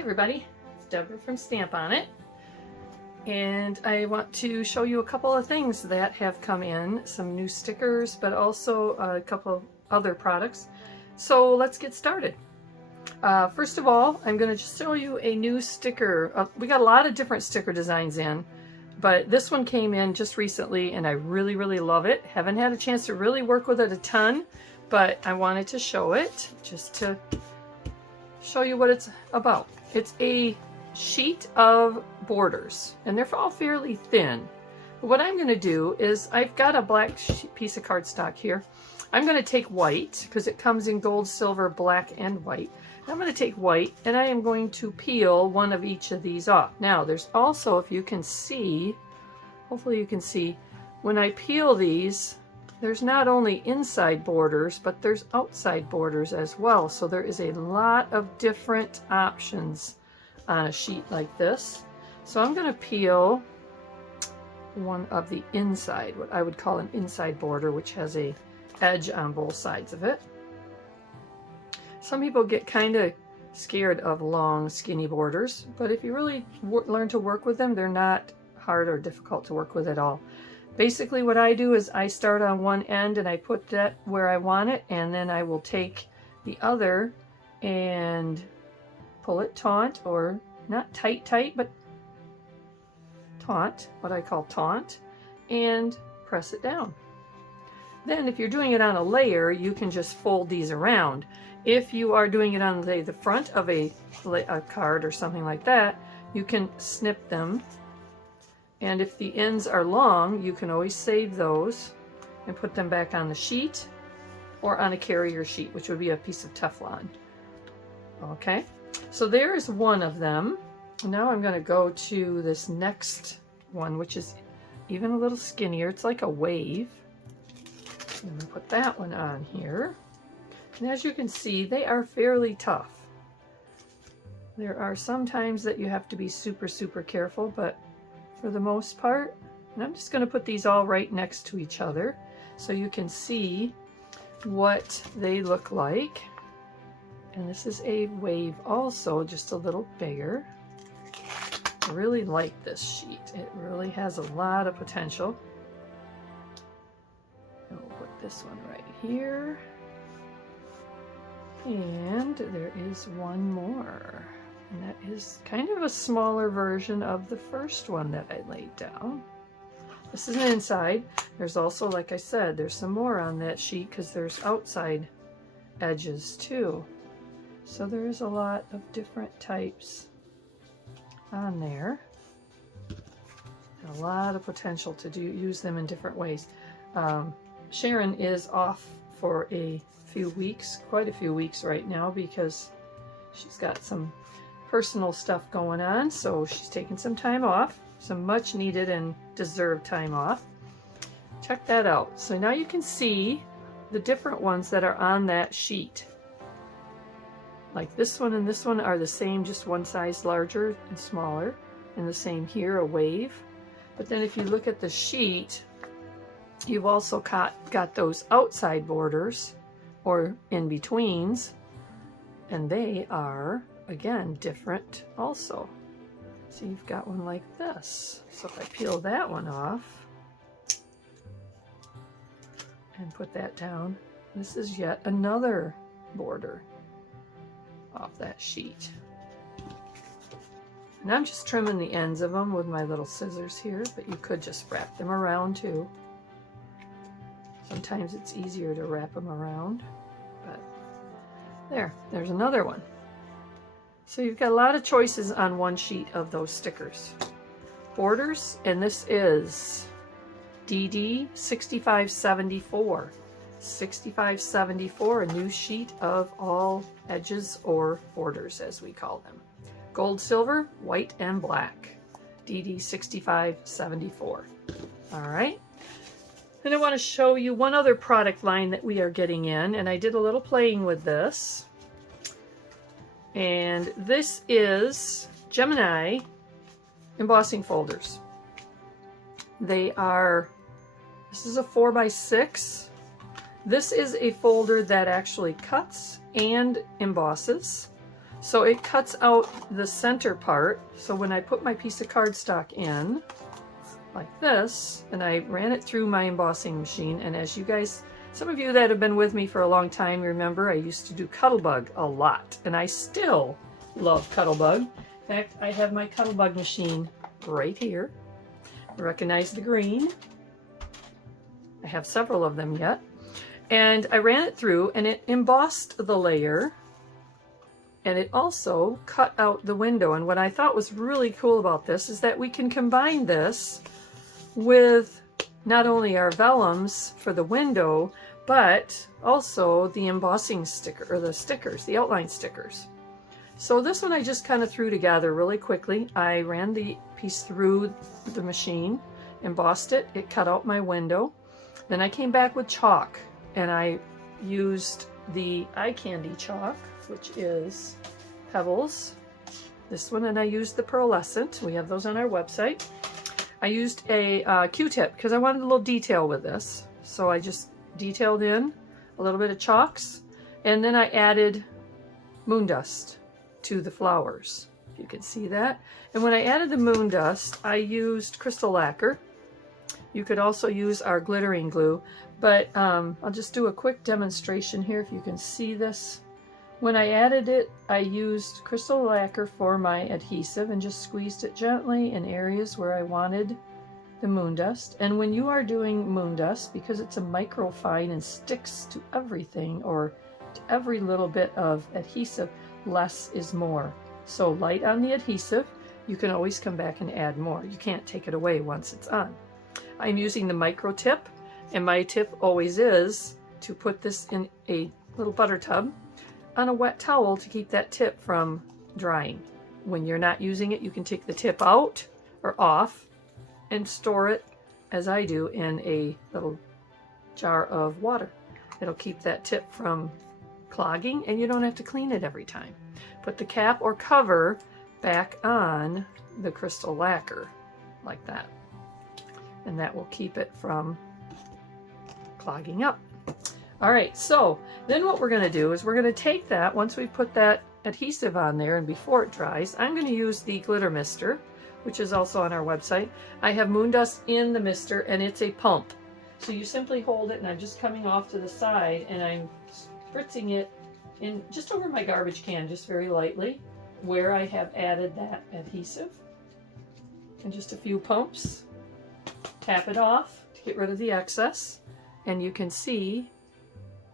everybody, it's Deborah from Stamp On It, and I want to show you a couple of things that have come in, some new stickers, but also a couple of other products. So let's get started. First of all, I'm going to just show you a new sticker. We got a lot of different sticker designs in, but this one came in just recently and I really love it. Haven't had a chance to really work with it a ton, but I wanted to show it just to show you what it's about. It's a sheet of borders and they're all fairly thin. But what I'm going to do is I've got a black piece of cardstock here. I'm going to take white because it comes in gold, silver, black, and white. I'm going to take white and I am going to peel one of each of these off. Now there's also, if you can see, hopefully you can see, when I peel these, there's not only inside borders, but there's outside borders as well. So there is a lot of different options on a sheet like this. So I'm going to peel one of the inside, what I would call an inside border, which has a edge on both sides of it. Some people get kind of scared of long, skinny borders, but if you really learn to work with them, they're not hard or difficult to work with at all. Basically what I do is I start on one end and I put that where I want it, and then I will take the other and pull it taut, or not tight, but taut, what I call taut, and press it down. Then if you're doing it on a layer, you can just fold these around. If you are doing it on the front of a card or something like that, you can snip them. And if the ends are long, you can always save those and put them back on the sheet or on a carrier sheet, which would be a piece of Teflon. Okay, so there's one of them. Now I'm going to go to this next one, which is even a little skinnier. It's like a wave. I'm going to put that one on here. And as you can see, they are fairly tough. There are some times that you have to be super careful, but for the most part, and I'm just going to put these all right next to each other so you can see what they look like. And this is a wave also, just a little bigger. I really like this sheet. It really has a lot of potential. And we'll put this one right here. And there is one more. And that is kind of a smaller version of the first one that I laid down. This is an inside. There's also, like I said, there's some more on that sheet because there's outside edges too. So there's a lot of different types on there. And a lot of potential to use them in different ways. Sharon is off for a few weeks, quite a few weeks right now, because she's got some personal stuff going on, so she's taking some time off, some much needed and deserved time off. Check that out. So now you can see the different ones that are on that sheet. Like this one and this one are the same, just one size larger and smaller, and the same here, a wave. But then if you look at the sheet, you've also got those outside borders or in-betweens, and they are again different also. So you've got one like this. So if I peel that one off and put that down, this is yet another border off that sheet. And I'm just trimming the ends of them with my little scissors here, but you could just wrap them around too. Sometimes it's easier to wrap them around, but there's another one. So you've got a lot of choices on one sheet of those stickers. Borders, and this is DD 6574. 6574, a new sheet of all edges or borders as we call them. Gold, silver, white, and black. DD 6574. All right. And I want to show you one other product line that we are getting in, and I did a little playing with this. And this is Gemini embossing folders. This is a 4x6. This is a folder that actually cuts and embosses. So it cuts out the center part. So when I put my piece of cardstock in, like this, and I ran it through my embossing machine, and as you guys, some of you that have been with me for a long time remember I used to do Cuttlebug a lot, and I still love Cuttlebug. In fact, I have my Cuttlebug machine right here. Recognize the green. I have several of them yet. And I ran it through and it embossed the layer, and it also cut out the window. And what I thought was really cool about this is that we can combine this with not only our vellums for the window, but also the embossing sticker, or the stickers, the outline stickers. So this one I just kind of threw together really quickly. I ran the piece through the machine, embossed it, it cut out my window. Then I came back with chalk and I used the eye candy chalk, which is Pebbles, this one, and I used the pearlescent. We have those on our website. I used a Q-tip because I wanted a little detail with this. So I just detailed in a little bit of chalks, and then I added moon dust to the flowers, if you can see that. And when I added the moon dust, I used crystal lacquer. You could also use our glittering glue, but I'll just do a quick demonstration here if you can see this. When I added it, I used crystal lacquer for my adhesive and just squeezed it gently in areas where I wanted the moon dust. And when you are doing moon dust, because it's a microfine and sticks to everything, or to every little bit of adhesive, less is more. So light on the adhesive, you can always come back and add more. You can't take it away once it's on. I'm using the micro tip, and my tip always is to put this in a little butter tub on a wet towel to keep that tip from drying. When you're not using it, you can take the tip out or off and store it, as I do, in a little jar of water. It'll keep that tip from clogging, and you don't have to clean it every time. Put the cap or cover back on the crystal lacquer like that, and that will keep it from clogging up. All right, so then what we're going to do is we're going to take that, once we put that adhesive on there and before it dries, I'm going to use the glitter mister, which is also on our website. I have moon dust in the mister, and it's a pump. So you simply hold it, and I'm just coming off to the side, and I'm spritzing it in just over my garbage can, just very lightly, where I have added that adhesive. And just a few pumps. Tap it off to get rid of the excess, and you can see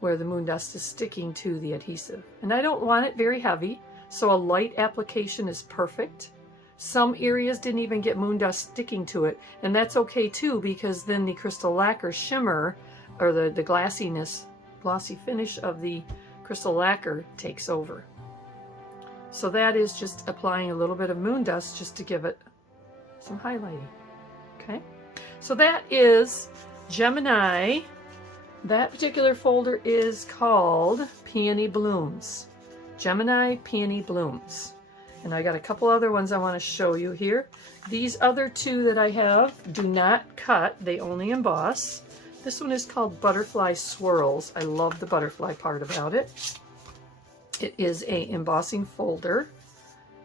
where the moon dust is sticking to the adhesive. And I don't want it very heavy, so a light application is perfect. Some areas didn't even get moon dust sticking to it, and that's okay too, because then the crystal lacquer shimmer, or the glossy finish of the crystal lacquer takes over. So that is just applying a little bit of moon dust just to give it some highlighting. Okay, so that is Gemini. That particular folder is called Peony Blooms. Gemini Peony Blooms. And I got a couple other ones I want to show you here. These other two that I have do not cut, they only emboss. This one is called Butterfly Swirls. I love the butterfly part about it. It is a embossing folder,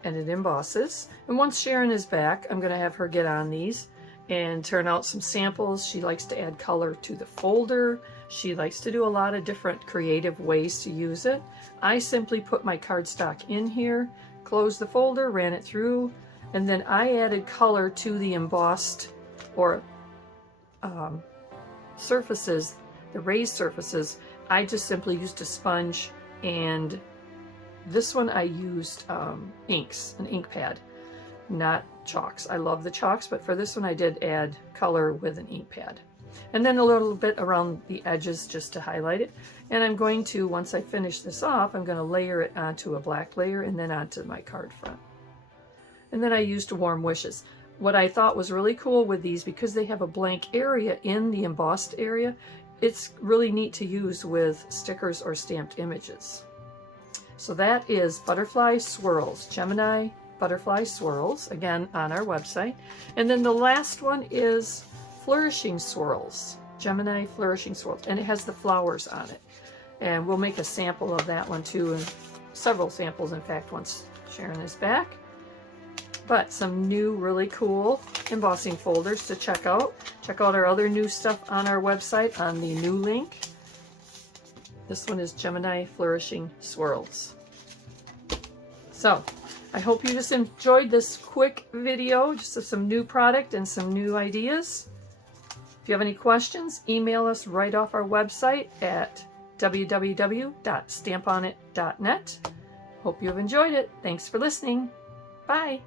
and it embosses. And once Sharon is back, I'm going to have her get on these and turn out some samples. She likes to add color to the folder. She likes to do a lot of different creative ways to use it. I simply put my cardstock in here, closed the folder, ran it through, and then I added color to the embossed or surfaces, the raised surfaces. I just simply used a sponge, and this one I used inks, an ink pad, not chalks. I love the chalks, but for this one I did add color with an ink pad. And then a little bit around the edges just to highlight it. And I'm going to, once I finish this off, I'm going to layer it onto a black layer and then onto my card front. And then I used Warm Wishes. What I thought was really cool with these, because they have a blank area in the embossed area, it's really neat to use with stickers or stamped images. So that is Butterfly Swirls, Gemini Butterfly Swirls, again on our website. And then the last one is Flourishing Swirls, Gemini Flourishing Swirls, and it has the flowers on it. And we'll make a sample of that one too, and several samples, in fact, once Sharon is back. But some new really cool embossing folders to check out. Check out our other new stuff on our website on the new link. This one is Gemini Flourishing Swirls. So I hope you just enjoyed this quick video, just of some new product and some new ideas. If you have any questions, email us right off our website at www.stamponit.net. Hope you have enjoyed it. Thanks for listening. Bye.